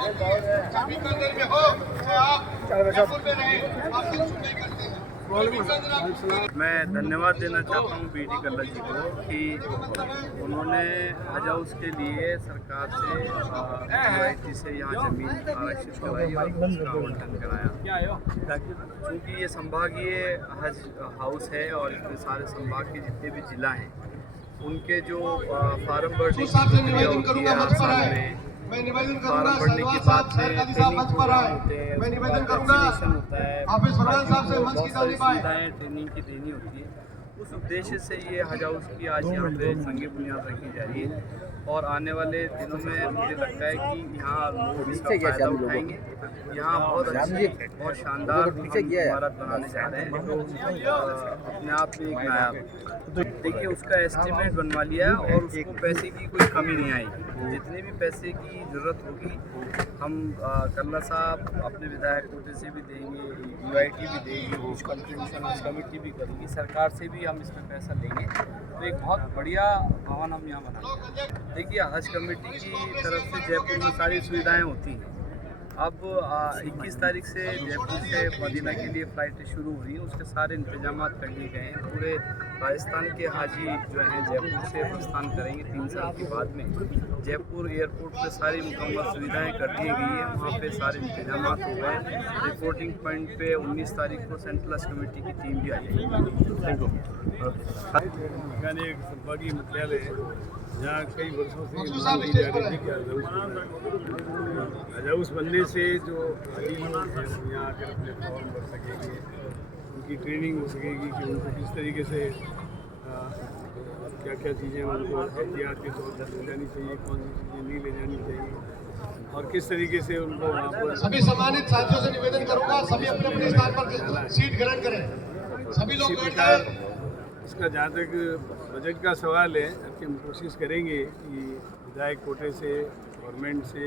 बीकानेर में हो चाहे आप जयपुर में रहे, आपसे सुनवाई करते हैं। मैं धन्यवाद देना चाहता हूँ बीडी कल्ला जी को कि उन्होंने हज हाउस के लिए सरकार से यूआईटी से यहाँ ज़मीन आरक्षित कराई और उसका आवंटन कराया। क्योंकि ये संभागीय हज हाउस है और इतने सारे संभाग के जितने भी जिला हैं उनके जो फार्म भरने की प्रक्रिया होती है हर साल में, फार्म भरने के बाद में ट्रेनिंग प्रोग्राम होते हैं, वैक्सीनेशन होता है, बहुत सारी सुविधाएँ ट्रेनिंग की देनी होती है। उस उद्देश्य से ये हज हाउस की आज यहाँ पे संग बुनियाद रखी जा रही है और आने वाले दिनों में मुझे लगता है कि यहाँ लोग इसका फायदा उठाएंगे। यहाँ बहुत अच्छी बहुत शानदार इमारत बनाने जा रहे हैं जो अपने आप में एक नायाब है। तो देखिए उसका एस्टीमेट बनवा लिया है और उसको पैसे की कोई कमी नहीं आएगी। जितने भी पैसे की ज़रूरत होगी हम कल्ला साहब अपने विधायक कोटे से भी देंगे, यूआईटी भी देगी, कुछ कंट्रीब्यूशन कमेटी भी करेगी, सरकार से भी हम इसमें पैसा लेंगे। तो एक बहुत बढ़िया भवन हम यहाँ बनाएंगे। देखिए हज कमेटी की तरफ से जयपुर में सारी सुविधाएं होती हैं। अब 21 तारीख से जयपुर से मदीना के लिए फ़्लाइटें शुरू हुई हैं, उसके सारे इंतजाम कर लिए गए हैं। पूरे राजस्थान के हाजी जो हैं जयपुर से प्रस्थान करेंगे 3 साल के बाद में। जयपुर एयरपोर्ट पे सारी मुकम्मल सुविधाएं कर दी गई हैं, वहाँ पे सारे इंतजाम हो गए। रिपोर्टिंग पॉइंट पे 19 तारीख को सेंट्रल कमेटी की टीम भी आ जाएगी। Thank you. एक संभागीय मुख्यालय है जहाँ कई वर्षों से मांग की जा रही थी कि हज हाउस बनने से जो हाजी लोग हैं यहाँ आकर अपने फॉर्म भर सकेंगे, उनकी ट्रेनिंग हो सकेगी कि उनको किस तरीके से क्या क्या चीज़ें उनको एहतियात के तौर पर ले जानी चाहिए, कौन सी चीज़ें नहीं ले जानी चाहिए और किस तरीके से उनको वहाँ पर। सभी सम्मानित साथियों से निवेदन करूँगा सभी अपने अपने स्थान पर सीट ग्रहण करें, सभी लोग बैठ जाएं। इसका जहाँ तक बजट का सवाल है कि हम कोशिश करेंगे कि विधायक कोटे से गवर्नमेंट से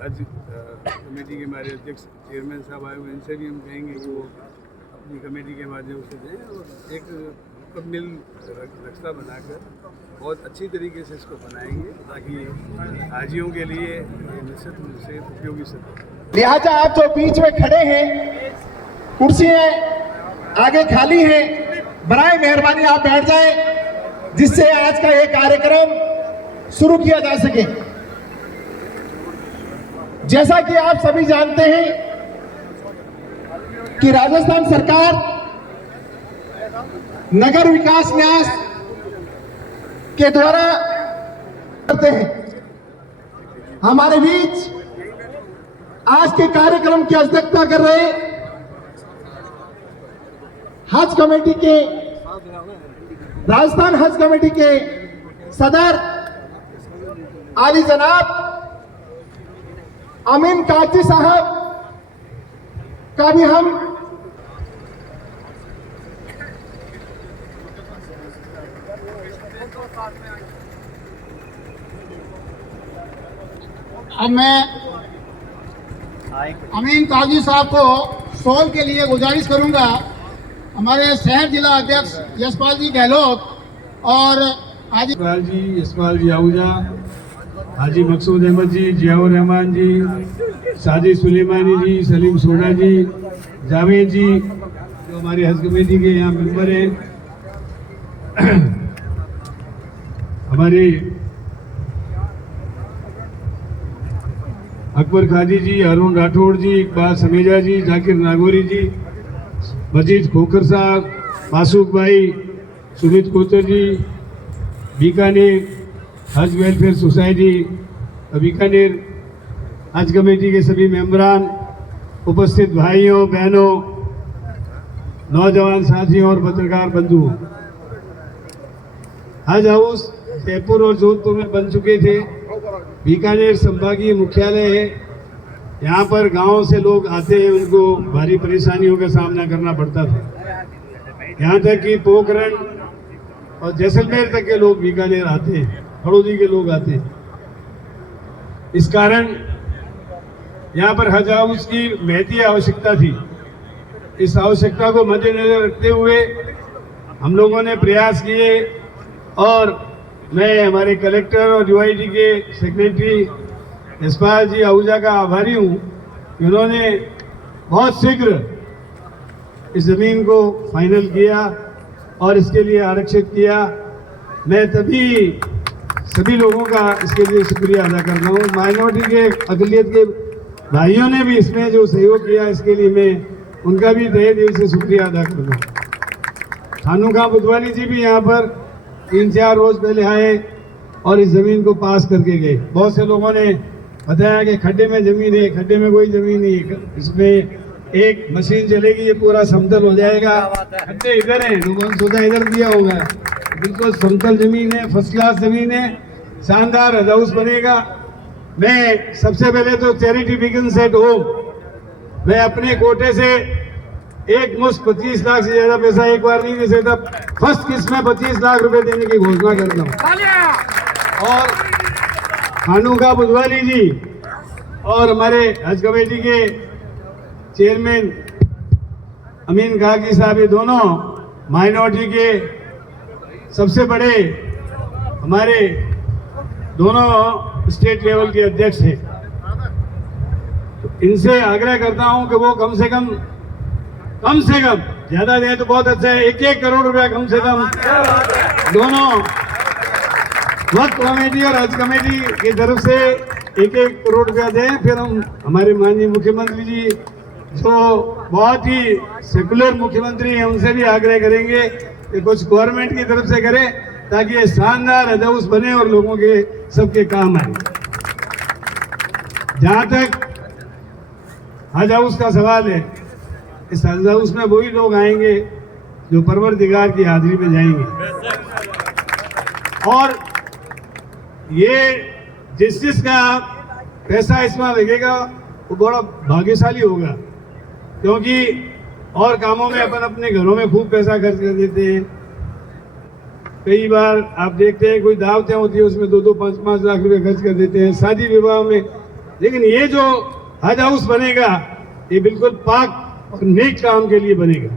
हज कमेटी के हमारे अध्यक्ष चेयरमैन साहब आए हुए इनसे भी हम कहेंगे कि वो अपनी कमेटी के माध्यम से दें और एक मुकम्मल नक्शा बनाकर बहुत अच्छी तरीके से इसको बनाएंगे ताकि हाजियों के लिए निश्चित रूप से उपयोगी सके। लिहाजा आप जो बीच में खड़े हैं, कुर्सियाँ आगे खाली हैं, बराए मेहरबानी आप बैठ जाएं जिससे आज का ये कार्यक्रम शुरू किया जा सके। जैसा कि आप सभी जानते हैं कि राजस्थान सरकार नगर विकास न्यास के द्वारा करते हैं। हमारे बीच आज के कार्यक्रम की अध्यक्षता कर रहे हज कमेटी के राजस्थान हज कमेटी के सदर आली जनाब अमीन काजी साहब का भी हम मैं अमीन काजी साहब को शॉल के लिए गुजारिश करूंगा। हमारे शहर जिला अध्यक्ष यशपाल जी गहलोत और हाजी यशपाल जी आहूजा, हाजी मकसूद अहमद जी, जियाउर रहमान जी, साजिद सुलेमानी जी, सलीम सोडा जी, जावेद जी जो हमारे हज कमेटी के यहाँ मेंबर हैं, हमारे अकबर खाजी जी, अरुण राठौड़ जी, इकबाल समेजा जी, जाकिर नागौरी जी, मजीद खोखर साहब, मासूक भाई, सुमित कोतर जी, बीकानेर हज वेलफेयर सोसाइटी, बीकानेर हज कमेटी के सभी मेंबरान, उपस्थित भाइयों बहनों, नौजवान साथियों और पत्रकार बंधुओं, हज हाउस जयपुर और जोधपुर में बन चुके थे। बीकानेर संभागीय मुख्यालय है, यहाँ पर गांव से लोग आते हैं, उनको भारी परेशानियों का सामना करना पड़ता था। यहाँ तक कि पोखरण और जैसलमेर तक के लोग बीकानेर आते हैं, हड़ौदी के लोग आते हैं। इस कारण यहाँ पर हज हाउस की महती आवश्यकता थी। इस आवश्यकता को मद्देनजर रखते हुए हम लोगों ने प्रयास किए और मैं हमारे कलेक्टर और यूआईडी के सेक्रेटरी यशपाल जी आहूजा का आभारी हूँ कि उन्होंने बहुत शीघ्र इस ज़मीन को फाइनल किया और इसके लिए आरक्षित किया। मैं सभी लोगों का इसके लिए शुक्रिया अदा करता हूँ। माइनॉरिटी के अक़लियत के भाइयों ने भी इसमें जो सहयोग किया, इसके लिए मैं उनका भी तहे दिल से शुक्रिया अदा करता हूँ। खानूका बुधवानी जी भी यहाँ पर 3-4 रोज पहले आए और इस ज़मीन को पास करके गए। बहुत से लोगों ने बताया कि खड्डे में ज़मीन है, खड्डे में कोई ज़मीन नहीं है, इसमें एक मशीन चलेगी, ये पूरा समतल हो जाएगा। खड्डे इधर हैं, लोगों ने सोचा इधर दिया होगा, बिल्कुल समतल ज़मीन है, फर्स्ट क्लास ज़मीन है, शानदार हज हाउस बनेगा। मैं सबसे पहले तो चैरिटी बिगिंस एट होम, मैं अपने कोटे से एक मुश्त 25 लाख से ज्यादा पैसा एक बार नहीं दे सकता, फर्स्ट किस्त में 25 लाख रुपए देने की घोषणा करता हूँ। और खानूका बुधवानी जी और हमारे हज कमेटी के चेयरमैन अमीन काकी साहब, ये दोनों माइनॉरिटी के सबसे बड़े हमारे दोनों स्टेट लेवल के अध्यक्ष हैं। तो इनसे आग्रह करता हूं कि वो कम से कम ज्यादा दें तो बहुत अच्छा है, 1-1 करोड़ रुपया कम से कम दोनों वक्फ कमेटी और हज कमेटी की तरफ से 1-1 करोड़ रुपया दें। फिर हम हमारे माननीय मुख्यमंत्री जी जो बहुत ही सेकुलर मुख्यमंत्री हैं, उनसे भी आग्रह करेंगे कि कुछ गवर्नमेंट की तरफ से करें ताकि ये शानदार हज हाउस बने और लोगों के सबके काम आए। जहां तक हज हाउस का सवाल है, इस हज हाउस में वही लोग आएंगे जो परवरदिगार की हाजिरी में जाएंगे, और ये जिसका पैसा इसमें लगेगा वो बड़ा भाग्यशाली होगा, क्योंकि और कामों में अपन अपने घरों में खूब पैसा खर्च कर देते हैं। कई बार आप देखते हैं कोई दावतें होती है उसमें 2-2, 5-5 लाख रुपए खर्च कर देते हैं शादी विवाह में, लेकिन ये जो हज हाउस बनेगा ये बिल्कुल पाक और नेक काम के लिए बनेगा।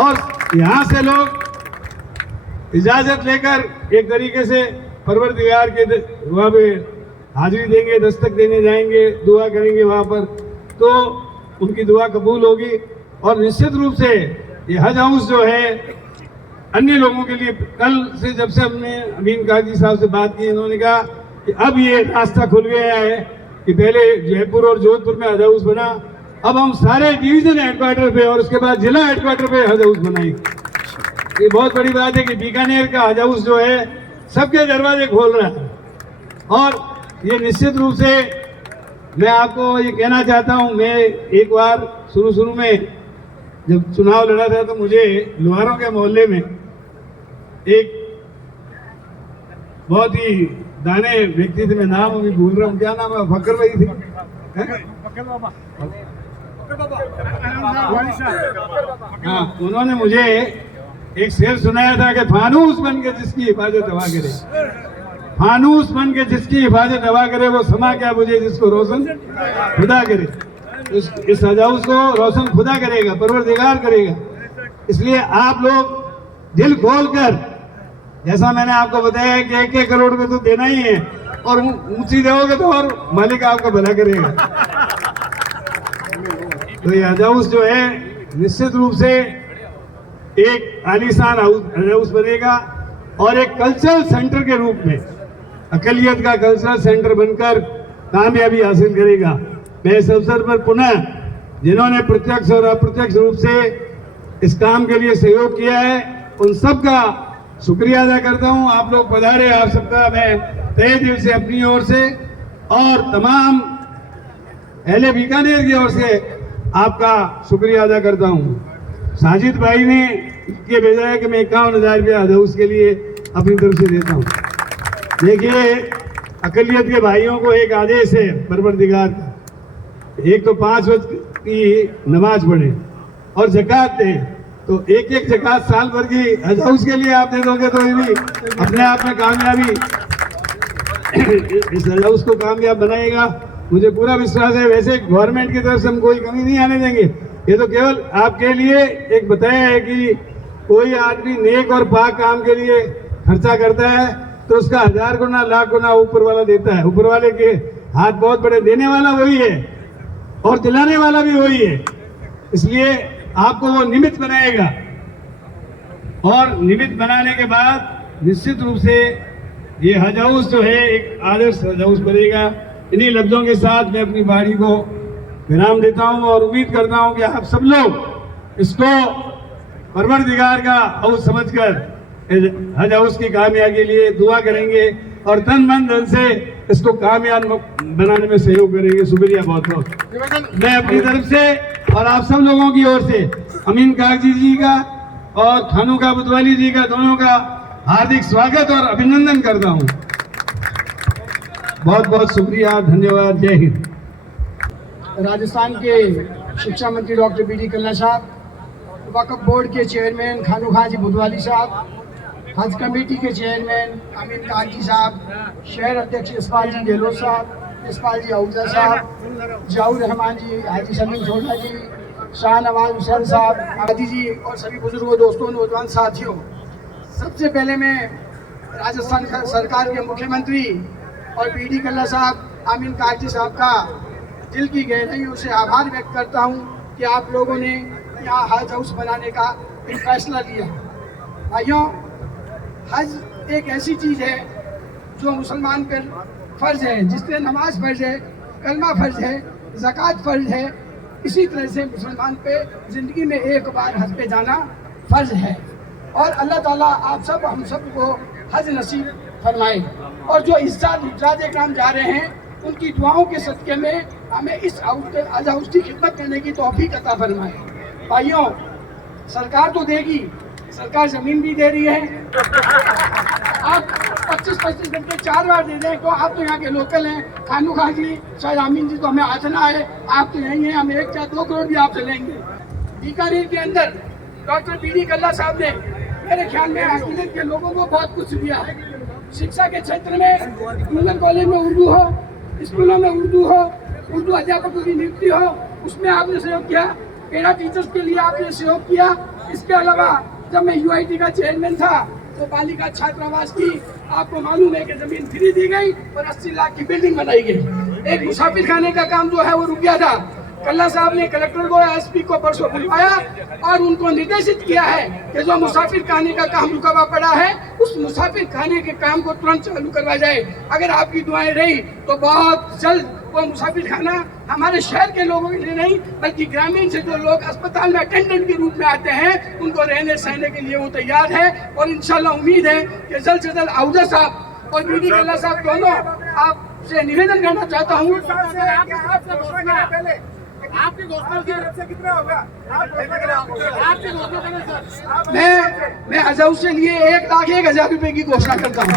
और यहाँ से लोग इजाजत लेकर एक तरीके से परवरदिगार के वहाँ पे हाजिरी देंगे, दस्तक देने जाएंगे, दुआ करेंगे वहाँ पर, तो उनकी दुआ कबूल होगी। और निश्चित रूप से ये हज हाउस जो है अन्य लोगों के लिए, कल से जब से हमने अमीन काजी साहब से बात की, इन्होंने कहा कि अब ये रास्ता खुल गया है कि पहले जयपुर और जोधपुर में हज हाउस बना, अब हम सारे डिवीजन हेडक्वार्टर पे और उसके बाद जिला हेडक्वार्टर पे हज हाउस बनाएंगे। ये बहुत बड़ी बात है कि बीकानेर का हज हाउस जो है सबके दरवाजे खोल रहा है। और ये निश्चित रूप से मैं आपको ये कहना चाहता हूँ, मैं एक बार शुरू में जब चुनाव लड़ा था तो मुझे लोहारों के मोहल्ले में एक बहुत ही दाने व्यक्ति थे, मैं नाम अभी भूल रहा हूँ, क्या नाम है, फकर भाई थे, हाँ, उन्होंने मुझे एक शेर सुनाया था कि फानूस बन के जिसकी हिफाजत हवा करे, फानूस बन के जिसकी हिफाजत हवा करे, वो समा क्या बुझे जिसको रोशन खुदा करे। इस हज हाउस को रोशन खुदा करेगा, परवरदिगार करेगा। इसलिए आप लोग दिल खोल कर, जैसा मैंने आपको बताया कि 1-1 करोड़ रुपए तो देना ही है, और ऊंची दोगे तो और मालिक आपका भला करेगा। तो ये हज हाउस जो है निश्चित रूप से एक आलीशान हज हाउस बनेगा और एक कल्चरल सेंटर के रूप में अकलियत का कल्चरल सेंटर बनकर कामयाबी हासिल करेगा। मैं इस अवसर पर पुनः जिन्होंने प्रत्यक्ष और अप्रत्यक्ष रूप से इस काम के लिए सहयोग किया है, उन सब का शुक्रिया अदा करता हूं। आप लोग पधारे, आप सबका मैं तहे दिल से अपनी ओर से और तमाम अहले बीकानेर की ओर से आपका शुक्रिया अदा करता हूं। साजिद भाई ने ये भेजा है कि मैं 51,000 रुपया हज हाउस के लिए अपनी तरफ से देता हूं। देखिए, अकलियत के भाइयों को एक आदेश है परवरदिगार का, एक तो 5 वक्त की नमाज पढ़े और ज़कात दें, तो एक ज़कात साल भर की हज हाउस के लिए आप दे दोगे तो ये भी अपने आप में कामयाबी इस हज हाउस को कामयाब बनाएगा, मुझे पूरा विश्वास है। वैसे गवर्नमेंट की तरफ से हम कोई कमी नहीं आने देंगे, ये तो केवल आपके लिए एक बताया है कि कोई आदमी नेक और पाक काम के लिए खर्चा करता है तो उसका 1000 गुना, लाख गुना ऊपर वाला देता है। ऊपर वाले के हाथ बहुत बड़े देने वाला वही है और दिलाने वाला भी वही है, इसलिए आपको वो निमित्त बनाएगा। और निमित्त बनाने के बाद निश्चित रूप से ये हज हाउस जो है एक आदर्श हज हाउस बनेगा। इन्हीं लफ्जों के साथ मैं अपनी बारी को विराम देता हूं और उम्मीद करता हूं कि आप सब लोग इसको परवरदिगार का हाउस समझकर हज हाउस की कामयाबी के लिए दुआ करेंगे और तन मन धन से इसको कामयाब बनाने में सहयोग करेंगे। शुक्रिया बहुत बहुत। मैं अपनी तरफ से और आप सब लोगों की ओर से अमीन कागजी जी का और खानूका बुतवाली जी का दोनों का हार्दिक स्वागत और अभिनंदन करता हूं। बहुत बहुत शुक्रिया, धन्यवाद, जय हिंद। राजस्थान के शिक्षा मंत्री डॉक्टर बी.डी. कल्ला साहब, वक्फ बोर्ड के चेयरमैन खानू खां जी बुधवाली साहब, हज कमेटी के चेयरमैन अमीन काजी साहब, शहर अध्यक्ष यशपाल जी गहलोत साहब, यशपाल जी आहूजा साहब, जियाउर रहमान जी, हाजी सलीम सोना जी, शाह नवाज हुसैन साहब, आदि जी और सभी बुजुर्गों, दोस्तों, नौजवान साथियों, सबसे पहले मैं राजस्थान सरकार के मुख्यमंत्री और बी.डी. कल्ला साहब, अमीन काजी साहब का दिल की गहराइयों से आभार व्यक्त करता हूं कि आप लोगों ने यहाँ हज हाउस बनाने का एक फैसला लिया। भाइयों, हज एक ऐसी चीज़ है जो मुसलमान पर फ़र्ज है, जिससे नमाज फ़र्ज है, कलमा फ़र्ज है, ज़कात फ़र्ज है, इसी तरह से मुसलमान पे ज़िंदगी में एक बार हज पे जाना फ़र्ज है। और अल्लाह ताला आप सब हम सब को हज नसीब फरमाए और जो इस साल हज इकराम जा रहे हैं उनकी दुआओं के सदक़े में हमें इस हज हाउस की खिदमत करने की तौफीक अता फरमाए। भाइयों, सरकार तो देगी, सरकार ज़मीन भी दे रही है। आप 25-25 घंटे 4 बार दे दें तो आप तो यहाँ के लोकल हैं, खानू खां जी, शायद आमीन जी तो हमें आजना है, आप तो यहीं हैं, हम 1 या 2 करोड़ भी आपसे लेंगे। बीकानेर के अंदर डॉक्टर बी.डी. कल्ला साहब ने मेरे ख्याल में अक़लियत के लोगों को बहुत कुछ दिया है। शिक्षा के क्षेत्र में जूनियर कॉलेज में उर्दू हो, स्कूलों में उर्दू हो, उर्दू अध्यापकों की नियुक्ति हो, उसमें आपने सहयोग किया। पेरा टीचर्स के लिए आपने सहयोग किया। इसके अलावा जब मैं UIT का चेयरमैन था तो बालिका छात्रावास की आपको मालूम है कि ज़मीन फ्री दी गई और 80 लाख की बिल्डिंग बनाई गई। एक मुसाफिर खाने का काम जो है वो रुक गया था। कल्ला साहब ने कलेक्टर को, SP को परसों बुलवाया और उनको निर्देशित किया है कि जो मुसाफिर खाने का काम रुका हुआ पड़ा है उस मुसाफिर खाने के काम को तुरंत चालू करवाया जाए। अगर आपकी दुआएं रही तो बहुत जल्द वो मुसाफिर खाना हमारे शहर के लोगों के लिए नहीं बल्कि ग्रामीण से जो लोग अस्पताल में अटेंडेंट के रूप में आते हैं उनको रहने सहने के लिए वो तैयार है। और इंशाल्लाह उम्मीद है कि जल्द से जल्द आहूजा साहब और बी.डी. कल्ला साहब दोनों आपसे निवेदन करना चाहता हूँ। आपके दोस्तों की तरफ से कितना होगा? आपके दोस्तों का सर मैं हज हाउस के लिए 1,01,000 रुपए की घोषणा करता हूँ।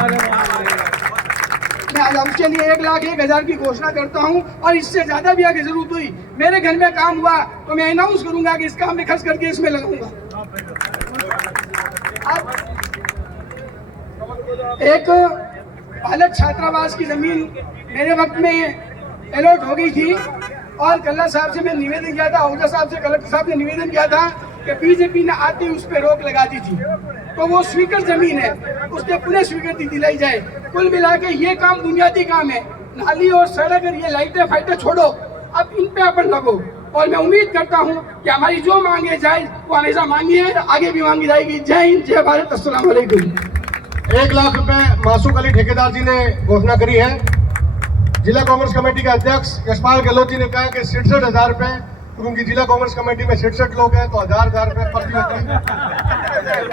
मैं हज हाउस के लिए 1,01,000 की घोषणा करता हूँ और इससे ज्यादा भी अगर जरूरत हुई, मेरे घर में काम हुआ तो मैं अनाउंस करूंगा कि इस काम में खर्च करके इसमें लगाऊंगा। एक बालक छात्रावास की जमीन मेरे वक्त में अलॉट हो गई थी और कल्ला साहब से मैं निवेदन किया था, आहूजा साहब से कलेक्टर साहब ने निवेदन किया था कि बीजेपी ने आती उस पर रोक लगा दी थी, तो वो स्वीकृत जमीन है, उसके पुनः स्वीकृति दिलाई जाए। कुल मिला के ये काम बुनियादी काम है। नाली और सड़क और ये लाइटें फाइटें छोड़ो, अब इन पे अपन लगो। और मैं उम्मीद करता हूँ कि हमारी जो मांगे जाए वो हमेशा मांगी है, आगे भी मांगी जाएगी। जय हिंद, जय भारत, अस्सलाम वालेकुम। 1 लाख रुपए मासूक अली ठेकेदार जी ने घोषणा करी है। जिला कांग्रेस कमेटी के अध्यक्ष यशपाल गहलोत जी ने कहा कि 66,000 रुपए, क्योंकि जिला कांग्रेस कमेटी में 66 लोग हैं तो 1,000 रुपए प्रति व्यक्ति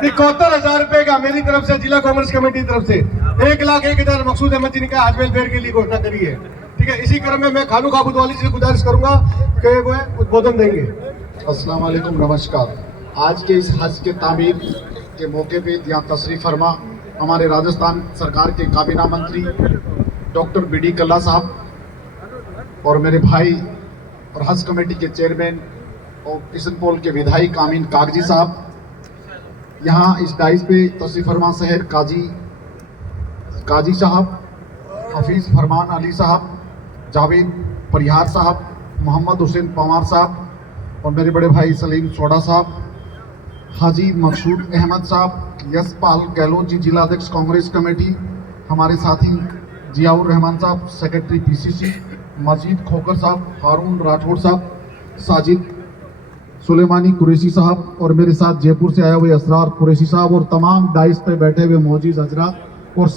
71,000 रुपए का मेरी तरफ से जिला कांग्रेस कमेटी की तरफ से 1,01,000 मकसूद अहमद जी ने कहा हज वेलफेयर के लिए घोषणा करी है। ठीक है, इसी क्रम में मैं खानू खां बुतवाली जी से गुजारिश करूंगा कि वो उद्बोधन देंगे। अस्सलाम वालेकुम, नमस्कार। आज के इस हज के तामीर के मौके पे यहाँ तशरीफ फरमा हमारे राजस्थान सरकार के काबीना मंत्री डॉक्टर बी.डी. कल्ला साहब और मेरे भाई और हज कमेटी के चेयरमैन और किशनपोल के विधायक अमीन कागजी साहब, यहाँ इस डाइस पे तशरीफ फरमा शहर काजी साहब, हफीज़ फरमान अली साहब, जावेद परिहार साहब, मोहम्मद हुसैन पवार साहब और मेरे बड़े भाई सलीम सोडा साहब, हाजी मकसूद अहमद साहब, यशपाल गहलोत जी जिला अध्यक्ष कांग्रेस कमेटी, हमारे साथी जियाउर रहमान साहब सेक्रेटरी PCC, मजीद खोकर साहब, हारून राठौड़ साहब, साजिद सुलेमानी कुरैशी साहब और मेरे साथ जयपुर से आए हुए असरार कुरैशी साहब और तमाम डाइस पे बैठे हुए मौजूद हजरात और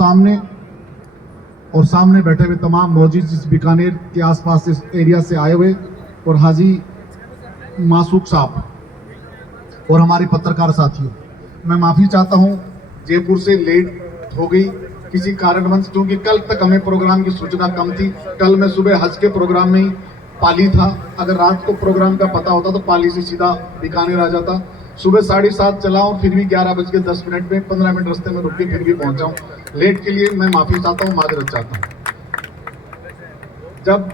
सामने बैठे हुए तमाम मौजूद जिस बीकानेर के आसपास इस एरिया से आए हुए और हाजी मासूक साहब और हमारे पत्रकार साथियों, मैं माफ़ी चाहता हूं जयपुर से लेट हो गई किसी कारणवश, क्योंकि कल तक हमें प्रोग्राम की सूचना कम थी। कल मैं सुबह हज के प्रोग्राम में ही पाली था, अगर रात को प्रोग्राम का पता होता तो पाली से सीधा बीकानेर आ जाता। सुबह 7:30 चला और फिर भी 11:10 में 15 मिनट रास्ते में रुक के फिर भी पहुंचा हूँ। लेट के लिए मैं माफ़ी चाहता हूँ, माजरत चाहता हूँ। जब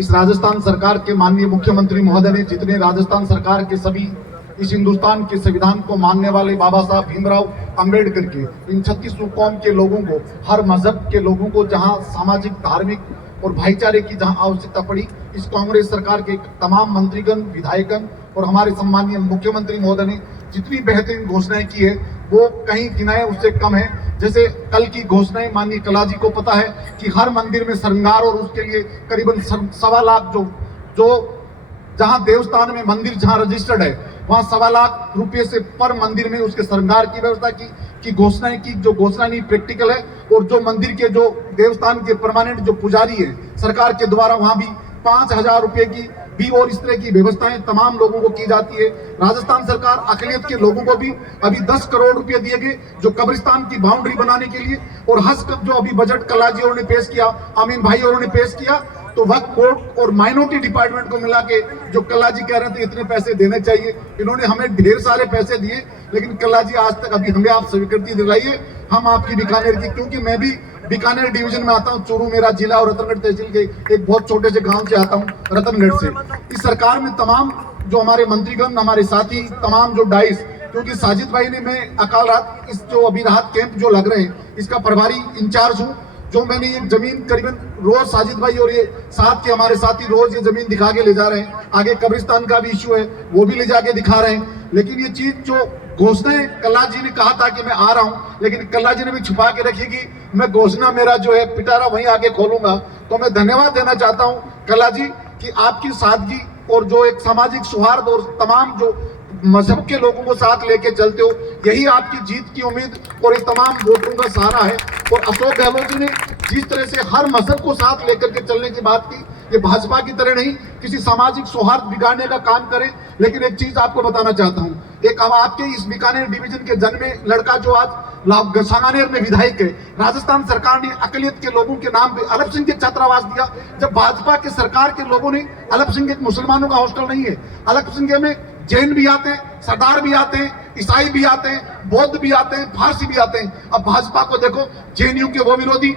इस राजस्थान सरकार के माननीय मुख्यमंत्री महोदय ने जितने राजस्थान सरकार के सभी इस हिंदुस्तान के संविधान को मानने वाले बाबा साहब भीमराव अंबेडकर के इन 36 कौम के लोगों को, हर मजहब के लोगों को जहां सामाजिक, धार्मिक और भाईचारे की जहां आवश्यकता पड़ी, इस कांग्रेस सरकार के तमाम मंत्रीगण, विधायकगण और हमारे सम्मानीय मुख्यमंत्री महोदय ने जितनी बेहतरीन घोषणाएं की है वो कहीं गिनाए उससे कम है। जैसे कल की घोषणाएं, माननीय कला जी को पता है कि हर मंदिर में श्रृंगार और उसके लिए करीबन 1.25 लाख जो जहां देवस्थान में मंदिर जहां रजिस्टर्ड है वहां 1.25 लाख रुपए से पर मंदिर में उसके श्रृंगार की व्यवस्था की घोषणाएं की। जो घोषणा नहीं प्रैक्टिकल है, और जो मंदिर के जो देवस्थान के परमानेंट जो पुजारी है सरकार के द्वारा वहां भी 5,000 रुपए की भी और इस तरह की व्यवस्थाएं तमाम लोगों को की जाती है। राजस्थान सरकार अकलियत के लोगों को भी अभी 10 करोड़ रुपए दिए गए जो कब्रिस्तान की बाउंड्री बनाने के लिए, और हज का जो अभी बजट कला जी और ने पेश किया, अमीन भाई और ने पेश किया, तो वक्फ बोर्ड और माइनॉरिटी डिपार्टमेंट को मिला के जो कला जी कह रहे थे इतने पैसे देने चाहिए, इन्होंने हमें ढेर सारे पैसे दिए, लेकिन कला जी आज तक अभी हमें आप स्वीकृति दिलाइए हम आपकी बीकानेर की, क्योंकि मैं भी बीकानेर डिवीजन में आता हूं, चूरू मेरा जिला और रतनगढ़ तहसील के एक बहुत छोटे से गांव से आता हूं, रतनगढ़ से। इस सरकार में तमाम जो हमारे मंत्रीगण, हमारे साथी, तमाम जो डाइस, क्योंकि साजिद भाई ने, मैं अकाल रात इस जो अभी राहत कैंप जो लग रहे हैं इसका प्रभारी इंचार्ज हूँ, जो मैंने ये जमीन करीबन रोज साजिद भाई और ये साथ के हमारे साथी रोज ये जमीन दिखा के ले जा रहे हैं। आगे कब्रिस्तान का भी इश्यू है वो भी ले जाके दिखा रहे हैं, लेकिन ये चीज जो घोषणाएं कल्ला जी ने कहा था कि मैं आ रहा हूं, लेकिन कल्ला जी ने भी छुपा के रखी कि मैं घोषणा मेरा जो है पिटारा वहीं आके खोलूंगा। तो मैं धन्यवाद देना चाहता हूं कल्ला जी कि आपकी सादगी और जो एक सामाजिक सौहार्द और तमाम जो मजहब के लोगों को साथ लेके चलते हो, यही आपकी जीत की उम्मीद और ये तमाम वोटरों का सहारा है। और अशोक गहलोत जी ने जिस तरह से हर मजहब को साथ लेकर के चलने की बात की, ये भाजपा की तरह नहीं किसी सामाजिक सौहार्द बिगाड़ने का काम करे। लेकिन एक चीज आपको बताना चाहता हूँ, एक अब आपके इस बीकानेर डिवीजन के जन्मे लड़का जो आज सांगानेर में विधायक है, राजस्थान सरकार ने अकलियत के लोगों के नाम पे अलप सिंह के छात्रावास दिया, जब भाजपा के सरकार के लोगों ने, अलप सिंह एक मुसलमानों का हॉस्टल नहीं है, अलप सिंह में जैन भी आते हैं, सरदार भी आते हैं, ईसाई भी आते हैं, बौद्ध भी आते हैं, फारसी भी आते हैं। अब भाजपा को देखो, जेएनयू के वो विरोधी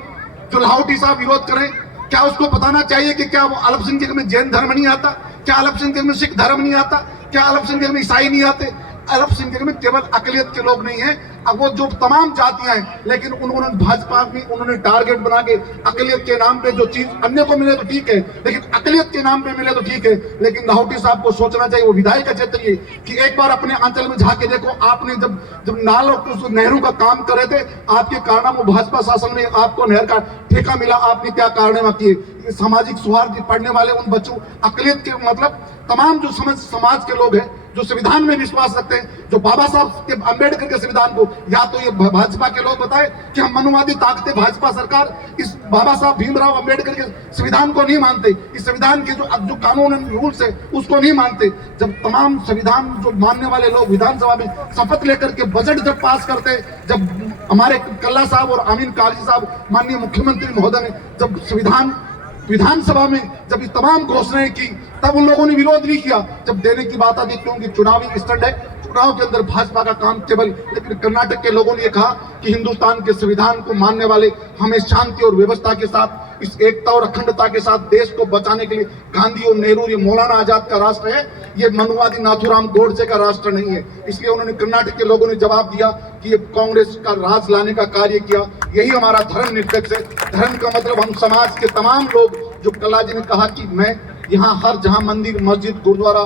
जो लाहौटी साहब विरोध करें, क्या उसको बताना चाहिए कि क्या वो अलप सिंह के में जैन धर्म नहीं आता, क्या अलप सिंह के में सिख धर्म नहीं आता, क्या अलप सिंह के में ईसाई नहीं आते? अलप सिंह के में केवल अकलियत के लोग नहीं है, अब वो जो तमाम जातियां हैं, लेकिन उन्होंने भाजपा में उन्होंने टारगेट बना के अकलियत के नाम पे जो चीज अन्य को मिले तो ठीक है, लेकिन अकलियत के नाम पे मिले तो ठीक है। लेकिन लाहौटी साहब को सोचना चाहिए, वो विधायक का क्षेत्र ये, कि एक बार अपने अंचल में झाके देखो, आपने जब नाल और नहरों का काम करे थे, आपके कारनामों भाजपा शासन में आपको नहर का ठेका मिला, आपने क्या कारनामा किए? सामाजिक सौहार्द पढ़ने वाले उन बच्चों, अकलियत के मतलब तमाम जो समाज के लोग हैं जो संविधान में विश्वास रखते हैं, जो बाबा साहब के अंबेडकर के संविधान को, या तो ये भाजपा के लोग बताए कि हम मनुवादी ताकतें, भाजपा सरकार इस बाबा साहब भीमराव अंबेडकर के संविधान को नहीं मानते, इस संविधान के जो कानून रूल्स है उसको नहीं मानते। जब तमाम संविधान जो मानने वाले लोग विधानसभा में शपथ लेकर के बजट जब पास करते, जब हमारे कल्ला साहब और अमीन काजी साहब माननीय मुख्यमंत्री महोदय ने जब विधानसभा में जब ये तमाम घोषणाएं की, तब उन लोगों ने विरोध नहीं किया। जब देने की बात आती, क्योंकि चुनावी स्टैंड है, चुनाव के अंदर भाजपा का काम केवल, लेकिन कर्नाटक के लोगों ने ये कहा कि हिंदुस्तान के संविधान को मानने वाले हमें शांति और व्यवस्था के साथ, इस एकता और अखंडता के साथ देश को बचाने के लिए गांधी और नेहरू, ये मौलाना आजाद का राष्ट्र है, ये मनुवादी नाथूराम गोडसे का राष्ट्र नहीं है। इसलिए उन्होंने कर्नाटक के लोगों ने जवाब दिया कि ये कांग्रेस का राज लाने का कार्य किया। यही हमारा धर्मनिरपेक्ष है। धर्म का मतलब हम समाज के तमाम लोग, जो कला जी ने कहा कि मैं यहाँ हर जहाँ मंदिर, मस्जिद, गुरुद्वारा,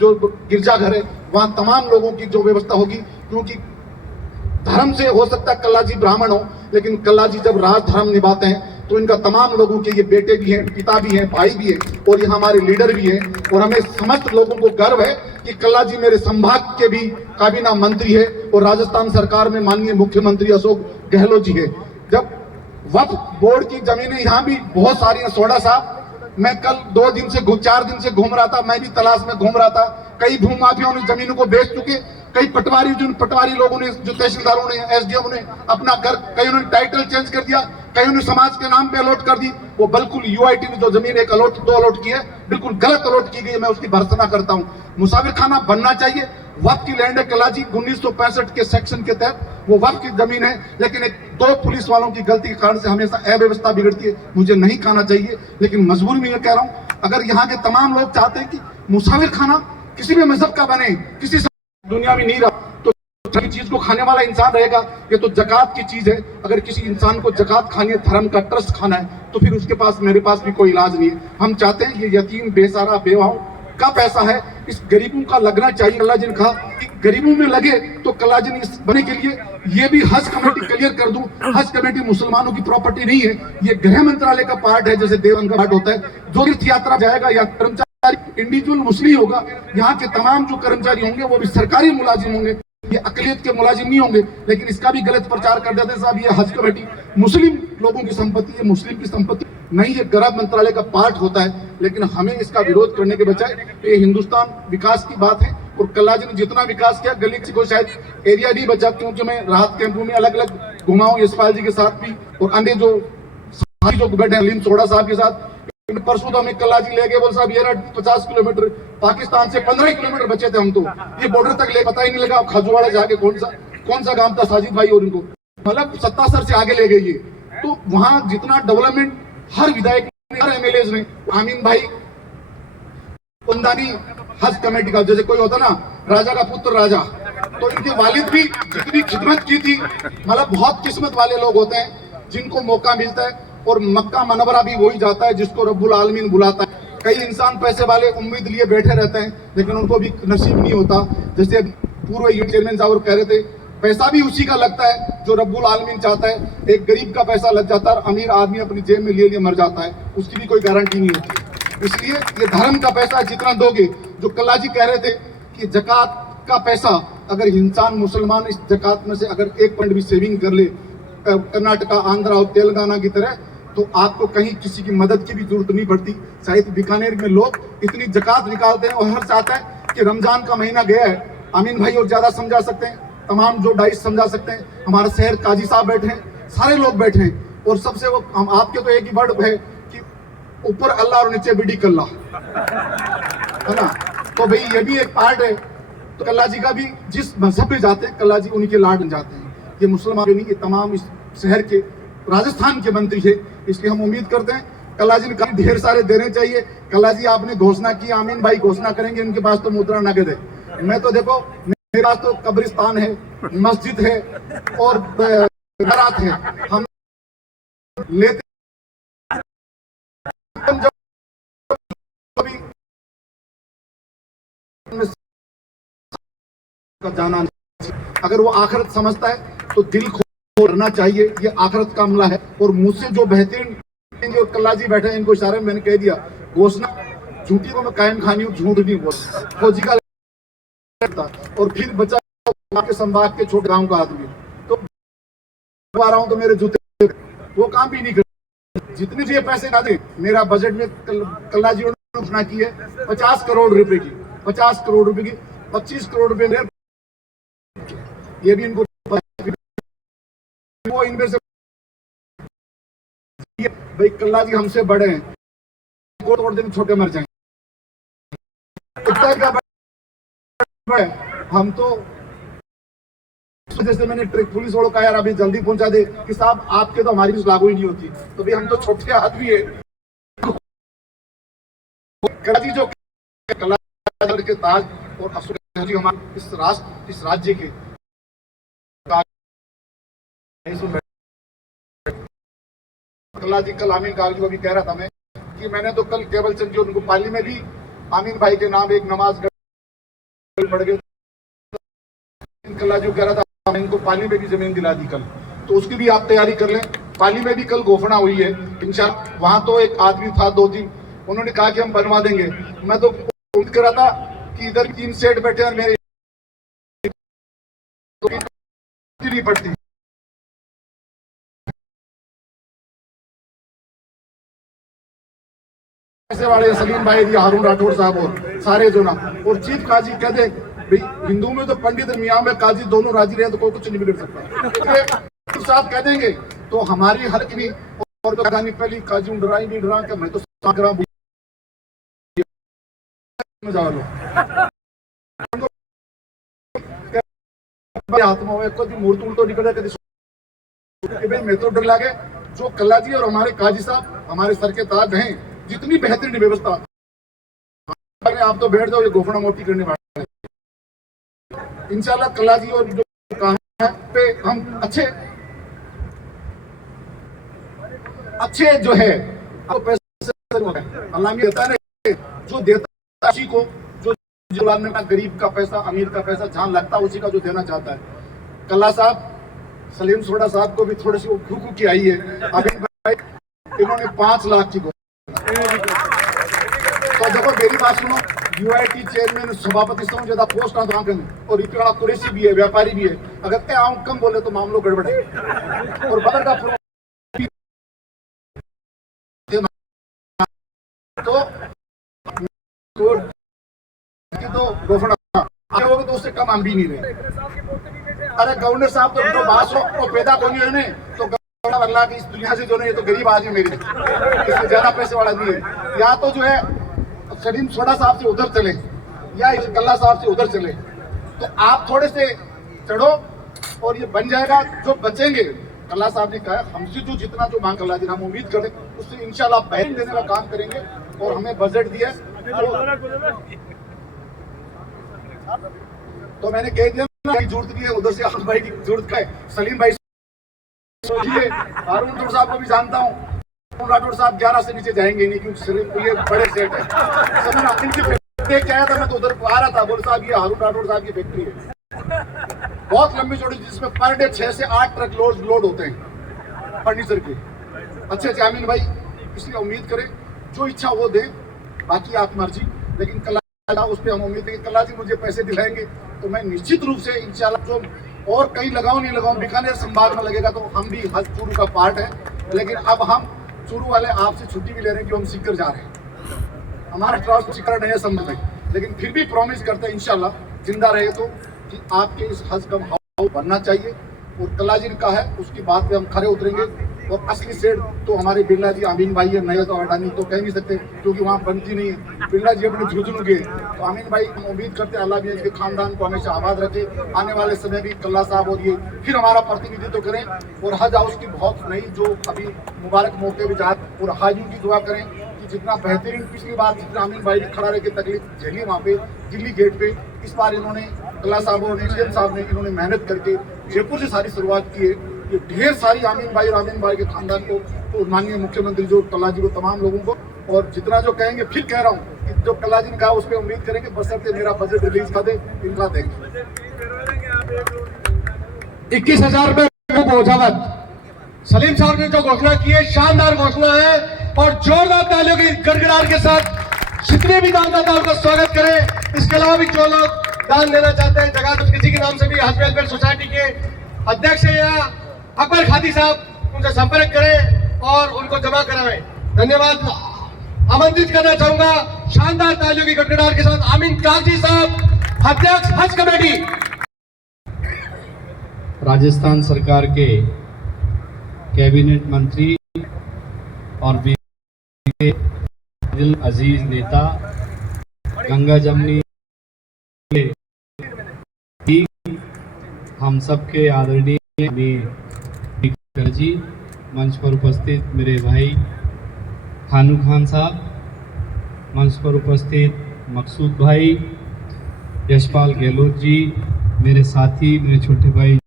जो गिरजाघर है, वहाँ तमाम लोगों की जो व्यवस्था होगी, क्योंकि धर्म से हो सकता है कल्ला जी ब्राह्मण हो, लेकिन कल्ला जी जब राज धर्म निभाते हैं तो इनका तमाम लोगों के ये बेटे भी हैं, पिता भी हैं, भाई भी हैं और ये हमारे लीडर भी हैं और हमें समस्त लोगों को गर्व है कि कल्ला जी मेरे संभाग के भी काबीना मंत्री है और राजस्थान सरकार में माननीय मुख्यमंत्री अशोक गहलोत जी है। जब वक्फ बोर्ड की जमीनें यहाँ भी बहुत सारी हैं सोडा साहब, मैं कल 4 दिन से घूम रहा था, मैं भी तलाश में घूम रहा था। कई भूमाफियाओं ने जमीनों को बेच चुके, कई पटवारी लोगों ने, जो तहसीलदारों ने, एसडीएम ने अपना घर, कई उन्होंने टाइटल चेंज कर दिया, कई उन्होंने समाज के नाम पे अलॉट कर दी। वो बिल्कुल यूआईटी ने जो जमीन एक अलॉट 2 अलॉट की है, बिल्कुल गलत अलॉट की गई है, मैं उसकी भर्त्सना करता हूँ। मुसाफिर खाना बनना चाहिए। वक्त की लैंड है कल्ला जी, 1965 के सेक्शन के तहत वो वक्त की जमीन है, लेकिन 2 पुलिस वालों की गलती के कारण से हमेशा अव्यवस्था बिगड़ती है। मुझे नहीं खाना चाहिए, लेकिन मजबूरी में कह रहा हूँ, अगर यहाँ के तमाम लोग चाहते हैं कि मुसाफिर खाना किसी भी मजहब का बने, किसी दुनिया में नहीं रहा, तो चीज को खाने वाला इंसान रहेगा। ये तो जकात की चीज है। अगर किसी इंसान को जकात खानी है, धर्म का ट्रस्ट खाना है, तो फिर उसके पास, मेरे पास भी कोई इलाज नहीं है। हम चाहते हैं ये यतीम बेसहारा बेवाओं का पैसा है, इस गरीबों का लगना चाहिए। कल्ला जी ने कहा कि गरीबों में लगे, तो कल्ला जी ने इस बने के लिए ये भी हज कमेटी क्लियर कर दूं, हज कमेटी मुसलमानों की प्रॉपर्टी नहीं है, ये गृह मंत्रालय का पार्ट है, जैसे देवबंद का पार्ट होता है। जो तीर्थ यात्रा जाएगा या कर्मचारी इंडिविजुअल मुस्लिम होगा, यहाँ के तमाम जो कर्मचारी होंगे वो भी सरकारी मुलाजिम होंगे, ये अकलियत के मुलाजिम नहीं होंगे। लेकिन इसका भी गलत प्रचार कर देते साहब, ये हज कमेटी मुस्लिम लोगों की संपत्ति है, मुस्लिम की संपत्ति नहीं, ये गृह मंत्रालय का पार्ट होता है। लेकिन हमें इसका विरोध करने के बजाय ये हिंदुस्तान विकास की बात है। और कल्ला जी ने जितना विकास किया, गली को शायद एरिया नहीं बचा, क्योंकि मैं राहत कैंपों में अलग अलग घुमा हूँ यशपाल जी के साथ भी, और अन्य जो बैठे हैं सोडा साहब के साथ। परसों तो हमें कल्ला जी ले गए, बोल साहब ये 50 किलोमीटर, पाकिस्तान से 15 किलोमीटर बचे थे हम, तो ये बॉर्डर तक ले, पता ही नहीं लगा खजुआड़ा जाके कौन सा गांव था, साजिद भाई और इनको, मतलब 70 से आगे ले गई है। तो वहां जितना डेवलपमेंट हर विधायक ने, हर एमएलए ने, आमीन भाई पंदानी हज कमेटी का, जैसे कोई होता ना राजा का पुत्र राजा, तो इनके वालिद भी जितनी खिदमत की थी, मतलब बहुत किस्मत वाले लोग होते हैं जिनको मौका मिलता है। और मक्का मनवरा भी वही जाता है जिसको रब्बुल आलमीन बुलाता है। कई इंसान पैसे वाले उम्मीद लिए बैठे रहते हैं, लेकिन उनको भी नसीब नहीं होता। जैसे पूर्व चेयरमैन साहब कह रहे थे, पैसा भी उसी का लगता है जो रब्बुल आलमीन चाहता है। एक गरीब का पैसा लग जाता है, अमीर आदमी अपनी जेब में लिए मर जाता है, उसकी भी कोई गारंटी नहीं होती। इसलिए ये धर्म का पैसा जितना दोगे, जो कल्ला जी कह रहे थे कि जकात का पैसा, अगर इंसान मुसलमान इस जकात में से अगर 1% भी सेविंग कर ले, कर्नाटका, आंध्रा और तेलंगाना की तरह, तो आपको कहीं किसी की मदद की भी जरूरत नहीं पड़ती। शायद बीकानेर में लोग इतनी जकात निकालते हैं, और हर चाहता है कि रमजान का महीना गया है, अमीन भाई और ज्यादा समझा सकते हैं, तमाम जो डाइस समझा सकते हैं, हमारे शहर काजी साहब बैठे हैं, सारे लोग बैठे हैं, और सबसे वो हम आपके तो एक ही वर्ड है कि ऊपर अल्लाह और नीचे बीडी कल्ला, है ना। तो भाई ये भी एक पार्ट है। तो कल्ला जी का भी जिस मजहब पे जाते हैं, कल्ला जी उन्हीं के लाड जाते हैं। ये मुसलमान नहीं, ये तमाम इस शहर के, राजस्थान के मंत्री है, इसलिए हम उम्मीद करते हैं कल्ला जी ने ढेर सारे देने चाहिए। कल्ला जी आपने घोषणा की, आमीन भाई घोषणा करेंगे, इनके पास तो मुद्रा नगद है। मैं तो देखो, मेरे पास तो कब्रिस्तान है, मस्जिद है और बारात है। हम लेते जाना, अगर वो आखिरत समझता है तो दिल खोलना चाहिए, ये आखिरत का मामला है। और मुझसे जो बेहतरीन जो कल्ला जी बैठे हैं, इनको इशारे में मैंने कह दिया, घोषणा झूठी को मैं कायम खानी हूँ, झूठ नहीं बोल, फौजी का और फिर बचा के संभाग के छोटे गांव का आदमी, तो आ रहा हूं तो मेरे जूते वो काम भी नहीं कर। जितने भी पैसे ना दे, मेरा बजट में कल्ला जी ने घोषणा की है 50 करोड़ रुपए की, 50 करोड़ रुपए की, 25 करोड़ रुपए में ये भी इनको वो इनमें से भाई कल्ला जी हमसे बड़े हैं, तोड़ दिन छोटे मर जाएंगे, हम तो जैसे मैंने पुलिस वालों का यार अभी जल्दी पहुंचा दे कि साहब आपके तो हमारी भी लागू ही नहीं होती, तो भाई हम तो छोटे आदमी है। कल्ला जी जो कल्ला के ताज और अशोक जी हमारे इस राष्ट्र, इस राज्य के कल्ला जी कल आमीन कागज को भी कह रहा था मैं कि मैंने तो कल केवल चंद जी उनको पाली में भी आमीन भाई के नाम एक नमाज पढ़ गए। कल्ला जी कह रहा था इनको पाली में भी जमीन दिला दी कल, तो उसकी भी आप तैयारी कर लें। पाली में भी कल घोषणा हुई है इंशाल्लाह। वहां तो एक आदमी था 2-3, उन्होंने कहा कि हम बनवा देंगे। मैं तो उम्मीद कर रहा था कि इधर 3 सेट बैठे और मेरे नहीं पड़ती। ऐसे वाले सलीम भाई जी, हारून राठौर साहब और सारे जो ना, और चीफ काजी कहते हिंदू में तो पंडित और मियाँ में काजी दोनों राजी रहे तो कोई कुछ नहीं बिगड़ सकता। तो साहब कह देंगे तो हमारी हल्क नहीं, और तो कहानी पहली काजी डराई नहीं डरा के मैं तो आत्मा कभी मूर्त उल्टो निकले कभी मैं तो डर लगे। जो कल्ला जी और हमारे काजी साहब हमारे सर के ताज हैं, जितनी बेहतरीन व्यवस्था आप तो बैठ जाओ, ये गोफना मोटी करने वाले हैं इंशाल्लाह। कल्ला जी और जो कहा पे हम अच्छे जो है पैसे अल्लाह देता है, जो देता है को, जो गरीब का पैसा अमीर का पैसा जहां लगता है उसी का जो देना चाहता है। कल्ला साहब सलीम सोडा साहब को भी थोड़ी सी खुकू की आई है। अभी इन्होंने 5 लाख की तो देखो मेरी बात सुनो, यूआईटी चेयरमैन सभापति समूह ज्यादा पोस्ट ना तो और इतना कुरेशी भी है, व्यापारी भी है। अगर क्या आऊं कम बोले तो मामलो गड़बड़ है। और बदर का तो गोफना आगे होगा तो उससे कम हम भी नहीं रहे। अरे गवर्नर साहब तो बात हो पैदा को नहीं है तो अल्लाह की इस दुनिया से जो नहीं, ये तो गरीब आदमी मेरे, इससे ज्यादा पैसे वाला नहीं है। या तो जो है सलीम सोडा साहब से उधर चले या इस कल्ला साहब से उधर चले, तो आप थोड़े से चढ़ो और ये बन जाएगा। जो बचेंगे कल्ला साहब ने कहा हमसे जो जितना जो मांग कल्ला जी, हम उम्मीद करें उससे इंशाल्लाह बेहतर देने का काम करेंगे। और हमें बजट दिया तो मैंने कह दिया जरूरत नहीं है, उधर से हारून भाई की जरूरत का है। सलीम भाई सोचिए, हारून राठौर साहब को भी जानता हूँ, हारून राठौर साहब 11 से नीचे जाएंगे नहीं, क्योंकि ये बड़े सेट है। समझना इनकी फैक्ट्री क्या है था, मैं तो उधर आ रहा था, बोले साहब ये हारून राठौर साहब की फैक्ट्री है बहुत लंबी चौड़ी, जिसमें पर डे 6 से 8 ट्रक लोड होते हैं फर्नीचर के। अच्छे अमीन भाई, इसलिए उम्मीद करें जो इच्छा वो दे, बाकी आप मर्जी। लेकिन कल उस पर हम उम्मीद है कि कल्ला जी मुझे पैसे दिलाएंगे तो मैं निश्चित रूप से इंशाल्लाह जो और कहीं लगाऊं नहीं लगाऊं, बीकानेर संभाग में लगेगा तो हम भी हज चूरू का पार्ट है। लेकिन अब हम चूरू वाले आपसे छुट्टी भी ले रहे हैं कि हम सीकर जा रहे हैं। हमारा ट्रांसपोर्ट सीकर नहीं है समझ में, लेकिन फिर भी प्रॉमिस करते हैं इंशाल्लाह जिंदा रहे तो कि आपके इस हज का माहौल बनना चाहिए। और कल्ला जी ने कहा है उसकी बात पे हम खरे उतरेंगे। और असली सेठ तो हमारे बिरला जी अमीन भाई है, नया तो अडानी तो कह नहीं सकते क्योंकि वहाँ बनती नहीं है। बिरला जी अपने झुझुनू के, तो अमीन भाई हम उम्मीद करते हैं अल्लाह भी इनके खानदान को हमेशा आबाद रखे। आने वाले समय भी कल्ला साहब और ये फिर हमारा प्रतिनिधित्व करें। और हज हाउस की बहुत नई जो अभी मुबारक मौके भी जात और हाजियों की दुआ करें कि जितना बेहतरीन पिछली बार जितना अमीन भाई खड़ा रह के तकलीफ झेली वहाँ पे दिल्ली गेट पे, इस बार इन्होंने कल्ला साहब ने सीएम साहब ने इन्होंने मेहनत करके जयपुर से सारी शुरुआत की है। ये ढेर सारी आमीन भाई और आमीन भाई के खानदान को, तो माननीय मुख्यमंत्री जो कल्ला जी को, तमाम लोगों को, और जितना जो कहेंगे फिर कह रहा हूँ कि जो कल्ला जी ने कहा उस पर उम्मीद करेंगे, बशर्ते मेरा बजट रिलीज कर दे, इनका देंगे 21,000 रुपए पहुंचावत। सलीम साहब ने जो घोषणा की है शानदार घोषणा है और जोरदार तालियों की गड़गड़ाहट के साथ जितने भी दानदाता उनका स्वागत करें। इसके अलावा भी जो लोग दान देना चाहते हैं, जगह किसी के नाम से भी हज वेलफेयर सोसाइटी के अध्यक्ष है या अकबर खादी साहब, उनसे संपर्क करें और उनको जमा कराएं। धन्यवाद। आमंत्रित करना चाहूंगा शानदार तालियों की गड़गड़ाहट के साथ आमीन काजी साहब, अध्यक्ष हज कमेटी। राजस्थान सरकार के कैबिनेट मंत्री और दिल अजीज नेता गंगा जमनी हम सबके आदरणीय जी, मंच पर उपस्थित मेरे भाई खानू खान साहब, मंच पर उपस्थित मकसूद भाई, यशपाल गहलोत जी, मेरे साथी मेरे छोटे भाई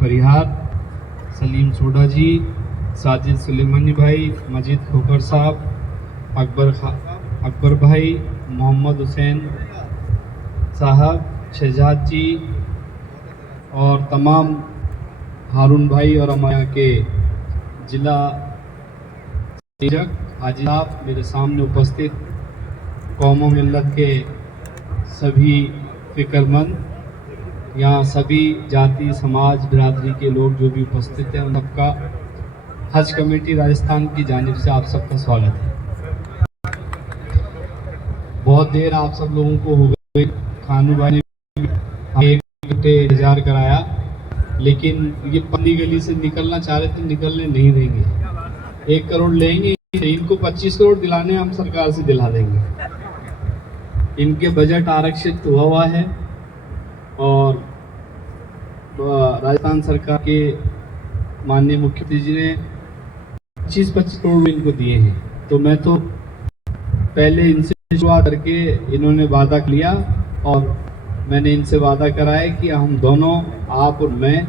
परिहार, सलीम सोडा जी, साजिद सुलेमानी भाई, मजीद खोकर साहब, अकबर भाई, मोहम्मद हुसैन साहब, शहजाद जी और तमाम हारून भाई और हमारे यहाँ के जिला निदेशक हाजी साहब, मेरे सामने उपस्थित कौमों मिल्लत के सभी फिक्रमंद, यहाँ सभी जाति समाज बिरादरी के लोग जो भी उपस्थित हैं, उन सबका हज कमेटी राजस्थान की जानिब से आप सबका स्वागत है। बहुत देर आप सब लोगों को हो गई, खानू भाई ने एक घंटे इंतजार कराया, लेकिन ये पन्नी गली से निकलना चाह रहे थे, निकलने नहीं देंगे। 1 करोड़ लेंगे, इनको 25 करोड़ दिलाने हम सरकार से दिला देंगे। इनके बजट आरक्षित हुआ है और राजस्थान सरकार के माननीय मुख्यमंत्री जी ने 25 करोड़ इनको दिए हैं। तो मैं तो पहले इनसे शुरुआत करके इन्होंने वादा किया और मैंने इनसे वादा कराया कि हम दोनों, आप और मैं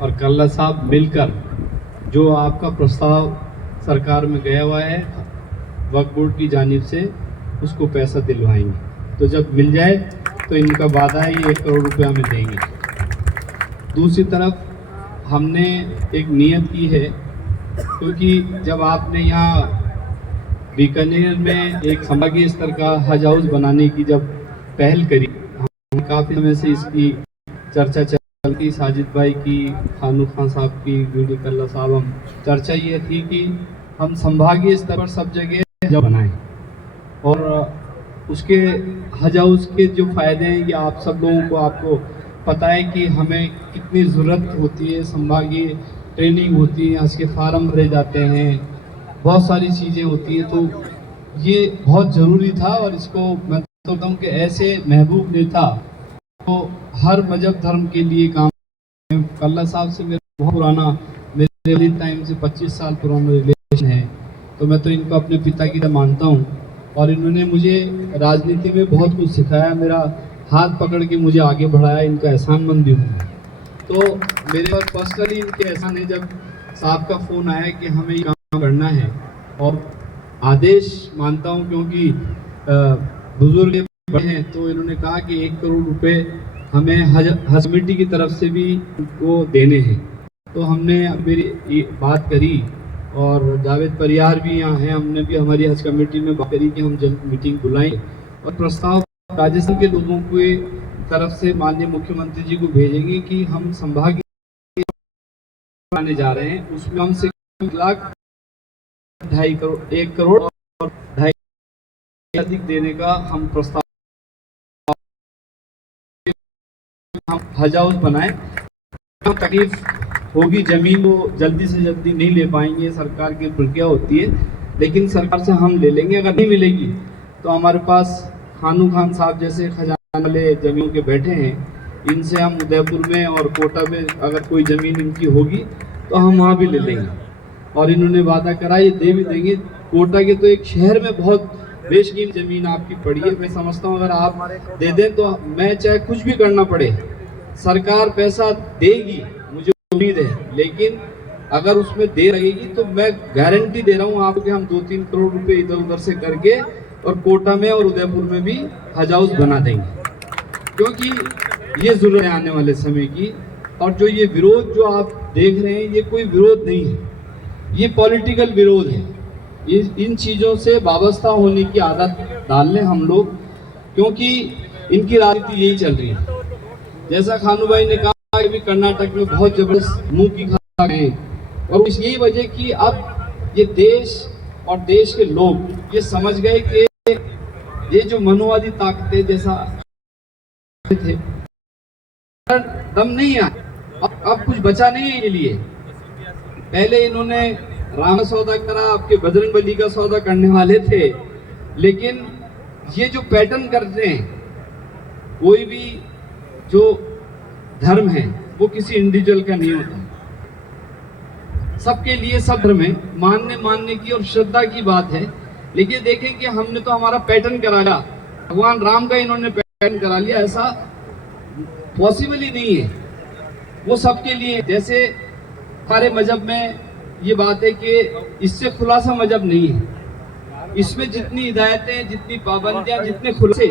और कल्ला साहब मिलकर जो आपका प्रस्ताव सरकार में गया हुआ है वक्फ बोर्ड की जानिब से, उसको पैसा दिलवाएंगे। तो जब मिल जाए तो इनका वादा है ये 1 करोड़ रुपया हमें देंगे। दूसरी तरफ हमने एक नियत की है, क्योंकि जब आपने यहाँ बीकानेर में एक संभागीय स्तर का हज हाउस बनाने की जब पहल करी, हम काफ़ी समय से इसकी चर्चा चलती, साजिद भाई की, खानू खान साहब की, बीडी कल्ला साहब, हम चर्चा ये थी कि हम संभागीय स्तर पर सब जगह जब बनाएं और उसके हज हाउस के जो फ़ायदे हैं ये आप सब लोगों को आपको पता है कि हमें कितनी ज़रूरत होती है। संभागीय ट्रेनिंग होती है, हज के फार्म भरे जाते हैं, बहुत सारी चीज़ें होती हैं, तो ये बहुत ज़रूरी था। और इसको मैं सोचता हूँ कि ऐसे महबूब नेता तो हर मजहब धर्म के लिए काम। कल्ला साहब से मेरा बहुत पुराना, मेरे टाइम से 25 साल पुराना रिलेशन है, तो मैं तो इनको अपने पिता की तरह मानता हूँ और इन्होंने मुझे राजनीति में बहुत कुछ सिखाया, मेरा हाथ पकड़ के मुझे आगे बढ़ाया, इनका एहसानमंद भी हूँ। तो मेरे पास पर्सनली इनके एहसान है, जब साहब का फ़ोन आया कि हमें ये काम करना है और आदेश मानता हूँ क्योंकि बुजुर्ग बड़े हैं, तो इन्होंने कहा कि 1 करोड़ रुपए हमें हज कमेटी की तरफ से भी वो देने हैं। तो हमने मेरी बात करी और जावेद परियार भी यहाँ हैं, हमने भी हमारी हज कमेटी में बात करी कि हम जल्द मीटिंग बुलाएं और प्रस्ताव राजस्थान के लोगोलोगों के तरफ से माननीय मुख्यमंत्री जी को भेजेंगे कि हम संभागीय बनाने जा रहे हैं, उसमें हम से 1 लाख 2.5 करोड़ 1 करोड़ और 2.5 अधिक देने का हम प्रस्ताव, हम हज हाउस बनाए। तकलीफ होगी, जमीन वो जल्दी से जल्दी नहीं ले पाएंगे, सरकार की प्रक्रिया होती है, लेकिन सरकार से हम ले लेंगे। अगर नहीं मिलेगी तो हमारे पास खानू खान साहब जैसे खजाना वाले जमीन के बैठे हैं, इनसे हम उदयपुर में और कोटा में अगर कोई ज़मीन इनकी होगी तो हम वहाँ भी ले लेंगे। और इन्होंने वादा करा ये दे भी देंगे। कोटा के तो एक शहर में बहुत बेशकीमती ज़मीन आपकी पड़ी है, मैं समझता हूँ अगर आप दे दें तो मैं चाहे कुछ भी करना पड़े, सरकार पैसा देगी, मुझे उम्मीद है, लेकिन अगर उसमें देर लगेगी तो मैं गारंटी दे रहा हूँ आपको कि हम 2-3 करोड़ रुपए इधर उधर से करके और कोटा में और उदयपुर में भी हज हाउस बना देंगे, क्योंकि ये जरूरत है आने वाले समय की। और जो ये विरोध जो आप देख रहे हैं, ये कोई विरोध नहीं है, ये पॉलिटिकल विरोध है। ये इन चीज़ों से वाबस्ता होने की आदत डाल लें हम लोग, क्योंकि इनकी राजनीति यही चल रही है। जैसा खानू भाई ने कहा कि कर्नाटक में बहुत जबरदस्त मुंह की खा गए, और इस यही वजह कि अब ये देश और देश के लोग ये समझ गए कि ये जो मनोवादी ताकतें जैसा थे, दम नहीं है, अब कुछ बचा नहीं है। लिए पहले इन्होंने राम सौदा करा, आपके बजरंगबली का सौदा करने वाले थे, लेकिन ये जो पैटर्न करते हैं, कोई भी जो धर्म है वो किसी इंडिविजुअल का नहीं होता, सबके लिए सब धर्म है, मानने की और श्रद्धा की बात है। लेकिन देखें कि हमने तो हमारा पैटर्न करा लिया, भगवान राम का इन्होंने पैटर्न करा लिया, ऐसा पॉसिबल ही नहीं है। वो सबके लिए, जैसे हमारे मजहब में ये बात है कि इससे खुलासा मजहब नहीं है, इसमें जितनी हिदायतें, जितनी पाबंदियां, जितने खुलासे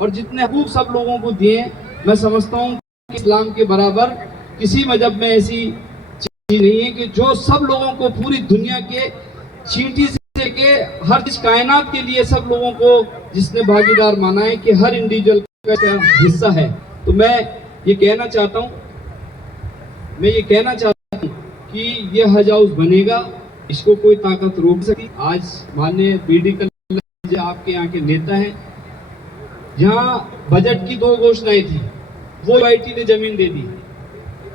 और जितने हकूक सब लोगों को दिए, मैं समझता हूँ कि इस्लाम के बराबर किसी मजहब में ऐसी नहीं है कि जो सब लोगों को पूरी दुनिया के चींटी से लेके हर चीज कायनात के लिए सब लोगों को जिसने भागीदार माना है कि हर इंडिविजुअल का हिस्सा है। तो मैं ये कहना चाहता हूँ कि ये हज हाउस बनेगा, इसको कोई ताकत रोक सकी। आज माननीय बीडी कल्ला जी आपके यहाँ के नेता हैं, यहाँ बजट की 2 घोषणाएं थी, वो आईटी ने जमीन दे दी।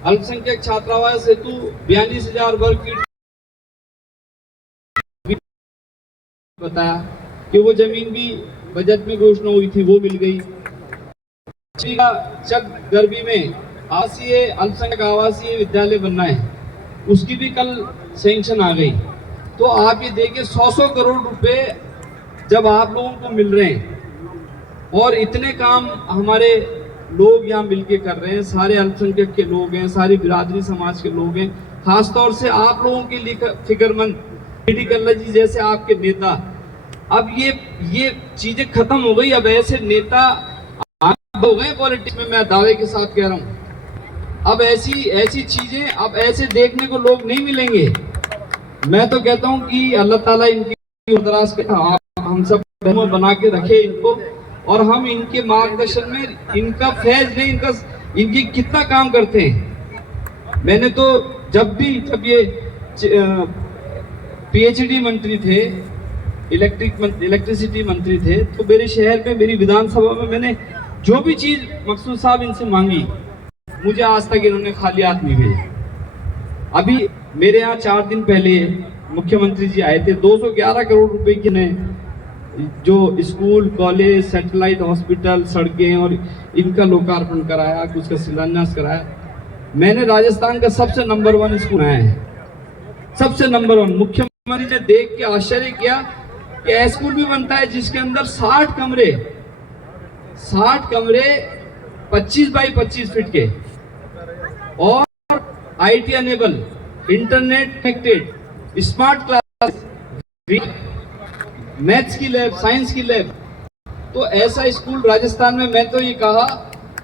अल्पसंख्यक छात्रावास हेतु 42,000 वर्ग फीट बताया कि वो जमीन भी बजट में घोषणा हुई थी, वो मिल गई। चक गर्भी में आवासीय अल्पसंख्यक आवासीय विद्यालय बनना है, उसकी भी कल सैंक्शन आ गई। तो आप ये देखिए 100 करोड़ रुपए जब आप लोगों को मिल रहे हैं और इतने काम हमारे लोग यहाँ मिलके कर रहे हैं, सारे अल्पसंख्यक के लोग हैं, सारी बिरादरी समाज के लोग हैं, खासतौर से आप लोगों के लिए फिक्रमंद बीडी कल्ला जी जैसे आपके नेता। अब ये चीजें खत्म हो गई, अब ऐसे नेता हो गए पॉलिटिक्स में, मैं दावे के साथ कह रहा हूँ। अब ऐसी चीजें अब ऐसे देखने को लोग नहीं मिलेंगे। मैं तो कहता हूँ कि अल्लाह ताला इनकी दराज के हम सब बना के रखे इनको, और हम इनके मार्गदर्शन में इनका फैज नहीं, इनकी कितना काम करते हैं। मैंने तो जब ये पीएचडी मंत्री थे, इलेक्ट्रिसिटी मंत्री थे, तो मेरे शहर में मेरी विधानसभा में मैंने जो भी चीज मकसूद साहब इनसे मांगी, मुझे आज तक इन्होंने खाली हाथ नहीं भेजा। अभी मेरे यहाँ 4 दिन पहले मुख्यमंत्री जी आए थे, 211 करोड़ रुपए की ने जो स्कूल, कॉलेज, सैटेलाइट हॉस्पिटल, सड़कें और इनका लोकार्पण कराया, कुछ का शिलान्यास कराया। मैंने राजस्थान का सबसे नंबर 1 स्कूल आया है, सबसे नंबर 1। मुख्यमंत्री ने देख के आश्चर्य किया कि स्कूल भी बनता है जिसके अंदर 60 कमरे 25 बाई 25 फीट के, और IT enabled, internet connected, smart class, maths की लैब, साइंस की लैब। तो ऐसा स्कूल राजस्थान में, मैं तो ये कहा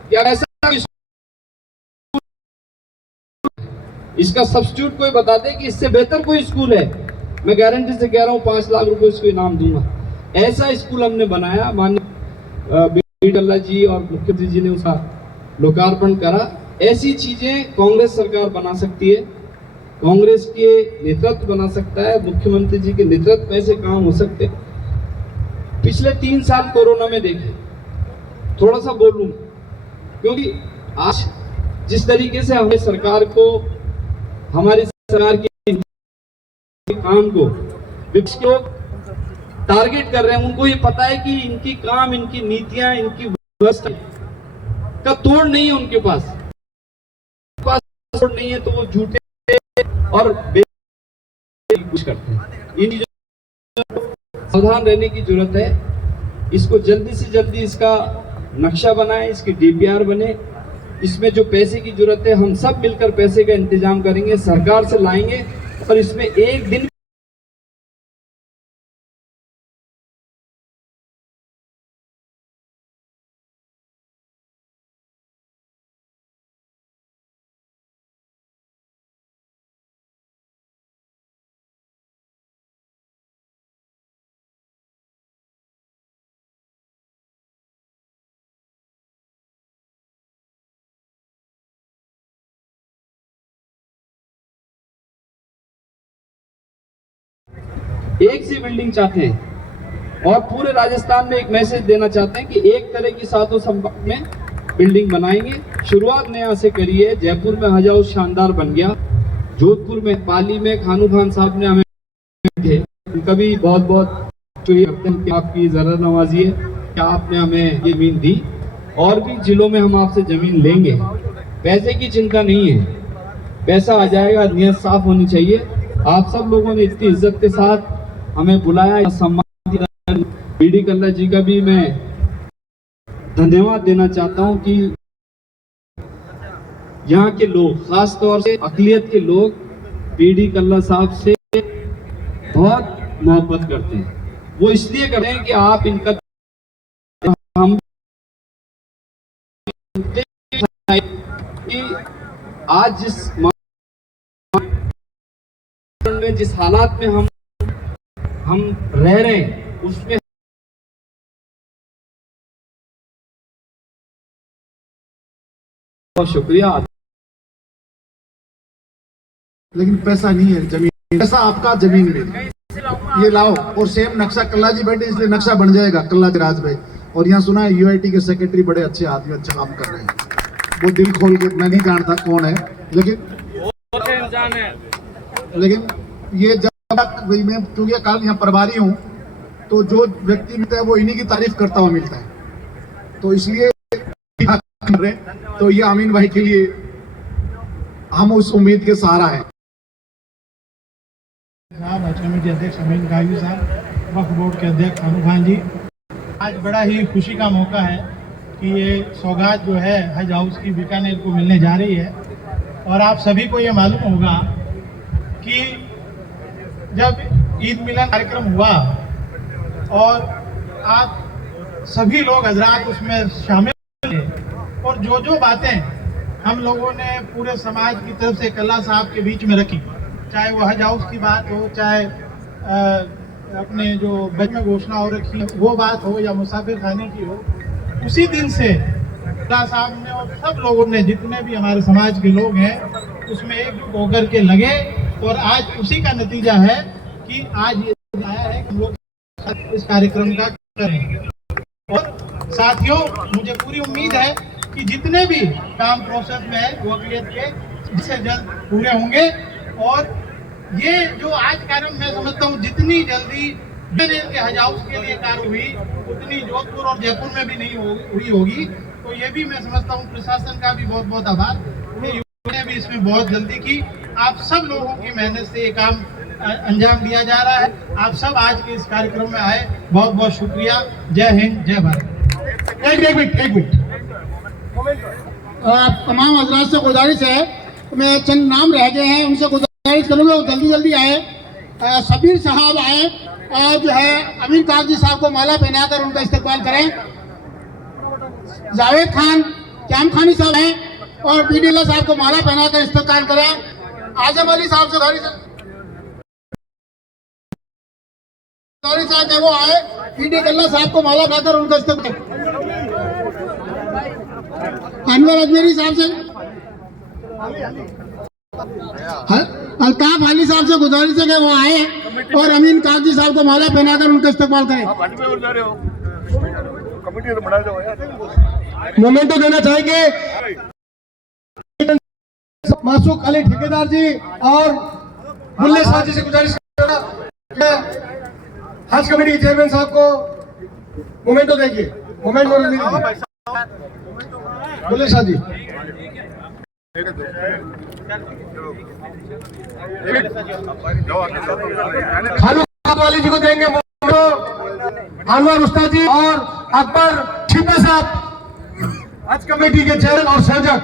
कि ऐसा स्कूल, इसका सब्स्टिट्यूट कोई बता दे कि इससे बेहतर कोई स्कूल है, मैं गारंटी से कह रहा हूँ 5 लाख रुपए इसको इनाम दूंगा। ऐसा स्कूल हमने बनाया, माननीय बीडी कल्ला जी और मुख्यमंत्री जी ने उसका लोकार्पण करा। ऐसी चीजें कांग्रेस सरकार बना सकती है, कांग्रेस के नेतृत्व बना सकता है, मुख्यमंत्री जी के नेतृत्व में ऐसे काम हो सकते हैं। पिछले 3 साल कोरोना में देखे, थोड़ा सा बोलूं क्योंकि आज जिस तरीके से हमें सरकार को, हमारी सरकार के काम को विपक्ष को टारगेट कर रहे हैं, उनको ये पता है कि इनकी काम, इनकी नीतियां, इनकी व्यवस्था का तोड़ नहीं है, उनके पास तोड़ नहीं है, तो वो झूठे और कुछ करते हैं। इन चीजों सावधान रहने की जरूरत है। इसको जल्दी से जल्दी इसका नक्शा बनाए, इसकी डीपीआर बने। इसमें जो पैसे की जरूरत है, हम सब मिलकर पैसे का इंतजाम करेंगे, सरकार से लाएंगे, और इसमें एक दिन एक सी बिल्डिंग चाहते हैं, और पूरे राजस्थान में एक मैसेज देना चाहते हैं कि एक तरह की सातों संपर्क में बिल्डिंग बनाएंगे। शुरुआत नया से करिए। जयपुर में हज हाउस शानदार बन गया, जोधपुर में, पाली में खानू खान साहब ने हमें थे, उनका भी बहुत बहुत शुक्रिया करते हैं कि आपकी जरा नवाजी है कि आपने हमें ये जमीन दी। और भी जिलों में हम आपसे जमीन लेंगे, पैसे की चिंता नहीं है, पैसा आ जाएगा, नीयत साफ होनी चाहिए। आप सब लोगों ने इतनी इज्जत के साथ हमें बुलाया, सम्मान दिया। बीडी कल्ला जी का भी मैं धन्यवाद देना चाहता हूं कि यहाँ के लोग, खास तौर से अकलियत के लोग, बीडी कल्ला साहब से बहुत मोहब्बत करते हैं। वो इसलिए कर रहे हैं कि आप इनका, हम कि आज जिस जिस हालात में हम रह रहे हैं उसमें बहुत शुक्रिया। लेकिन पैसा नहीं है, जमीन, पैसा आपका, जमीन में ये लाओ। और सेम नक्शा कल्ला जी बैठे इसलिए नक्शा बन जाएगा कल्ला जी राज भाई। और यहाँ सुना है यूआईटी के सेक्रेटरी बड़े अच्छे आदमी, अच्छा काम कर रहे हैं। वो दिल खोल के, मैं नहीं जानता कौन है, लेकिन ये जब मैं क्योंकि कल यहाँ प्रभारी हूँ तो जो व्यक्ति मिलता है वो इन्हीं की तारीफ करता हुआ मिलता है, तो इसलिए तो ये अमीन भाई के लिए हम उस उम्मीद के सहारा है। हज कमेटी अध्यक्ष अमीन काजी साहब, वक्फ बोर्ड के अध्यक्ष खानू खान जी, आज बड़ा ही खुशी का मौका है कि ये सौगात जो है हज हाउस की बीकानेर को मिलने जा रही है। और आप सभी को ये मालूम होगा कि जब ईद मिलन कार्यक्रम हुआ और आप सभी लोग हजरात उसमें शामिल थे और जो बातें हम लोगों ने पूरे समाज की तरफ से कल्ला साहब के बीच में रखी, चाहे वो हज हाउस की बात हो, चाहे अपने जो बजट में घोषणा हो रखी वो बात हो, या मुसाफिर खाने की हो, उसी दिन से कल्ला साहब ने और सब लोगों ने, जितने भी हमारे समाज के लोग हैं, उसमें एकजुट होकर के लगे। और आज उसी का नतीजा है कि आज ये आया है कि हम लोग इस कार्यक्रम का करें। और साथियों, मुझे पूरी उम्मीद है कि जितने भी काम प्रोसेस में है वो अगलियत के जिससे जल्द पूरे होंगे। और ये जो आज कार्यक्रम मैं समझता हूँ जितनी जल्दी के हज हाउस के लिए कार्य हुई उतनी जोधपुर और जयपुर में भी नहीं हुई होगी। तो ये भी मैं समझता हूँ प्रशासन का भी बहुत बहुत आभार, ने भी इसमें बहुत जल्दी की। आप सब लोगों की मेहनत से ये काम अंजाम दिया जा रहा है। आप सब आज के इस कार्यक्रम में आए, बहुत बहुत शुक्रिया। जय हिंद, जय भारत। एक मिनट तमाम हजरात से गुजारिश है, मैं चंद नाम रह गए हैं उनसे गुजारिश करूँगा जल्दी आए। सबीर साहब आए और जो है अमीन काजी साहब को माला पहनाकर उनका इस्तकबाल करें। जावेद खान क्याम खानी साहब हैं और बीडी कल्ला साहब को माला पहनाकर इस्तकबाल करें। आजम अली साहब से गुजारिश है वो आए, बीडी कल्ला साहब को माला पहनाकर उनका इस्तकबाल। अनवर अजमेरी साहब से, अल्ताफ अली साहब से गुजारिश है कि वो आए और अमीन काजी साहब को माला पहनाकर उनका इस्तकबाल करें। मोमेंटो देना चाहेंगे मासूक अली ठेकेदार जी और बुल्ले शाह जी से गुजारिश करना, हज कमेटी के चेयरमैन साहब को मोमेंटो देंगे। मोमेंटो बुल्ले शाह जी, खानू वाली जी को देंगे मोमेंटो, अनवर उस्ताद जी और अकबर छिपा साहब हज कमेटी के चेयरमैन और संयोजक।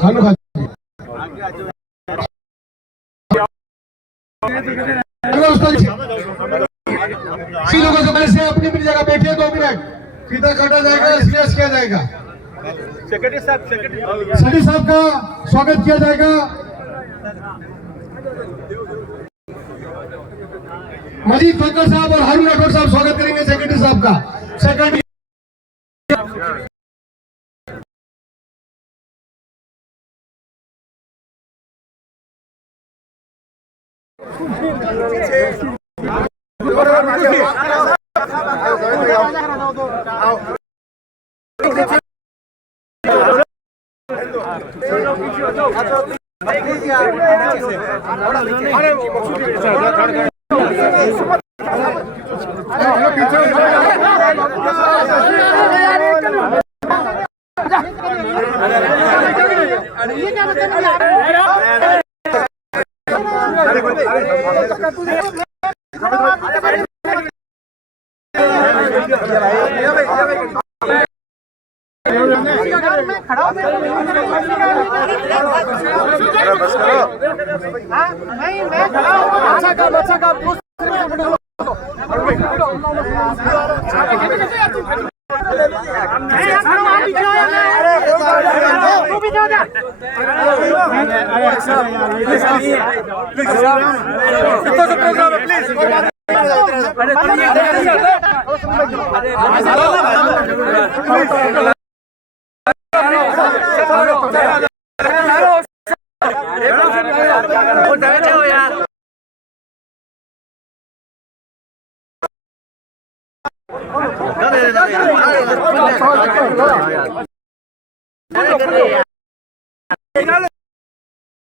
खानू खा लोगों से पहले से अपनी अपनी जगह बैठे 2 मिनट, फीता काटा जाएगा, सीरियस किया जाएगा। सेक्रेटरी साहब का स्वागत किया जाएगा। मजीद फकर साहब और हारून राठौर साहब स्वागत करेंगे सेक्रेटरी साहब का। सेक्रेटरी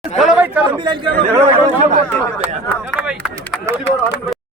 चलो भाई चलो